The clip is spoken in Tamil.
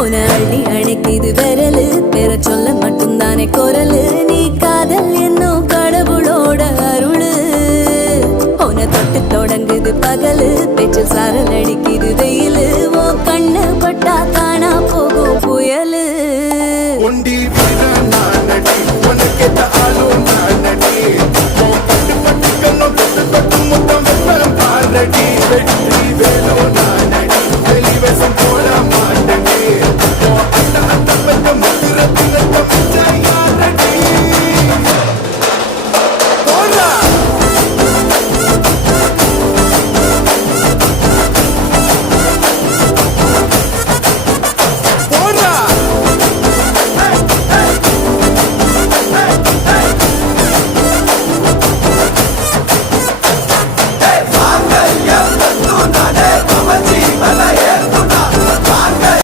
உன அள்ளி அணைக்குது விரலு பெற சொல்ல மட்டும்தானே குரலு நீ காதல் என்னும் கடவுளோட அருளு உன தொட்டு தொடங்குது பகலு பேச்சில் சாரல் அடிக்குது வெயிலு ஓ கண்ணு பட்டா காணா போகும் புயலு ஒண்டி வீரன் நானடி உனக்கேத்த ஆளும் நானடி பட்டு பட்டு கண்ணம் தொட்டு தொட்டு முத்தம் வெப்பம் பாரடி வெற்றி வேலோ நான்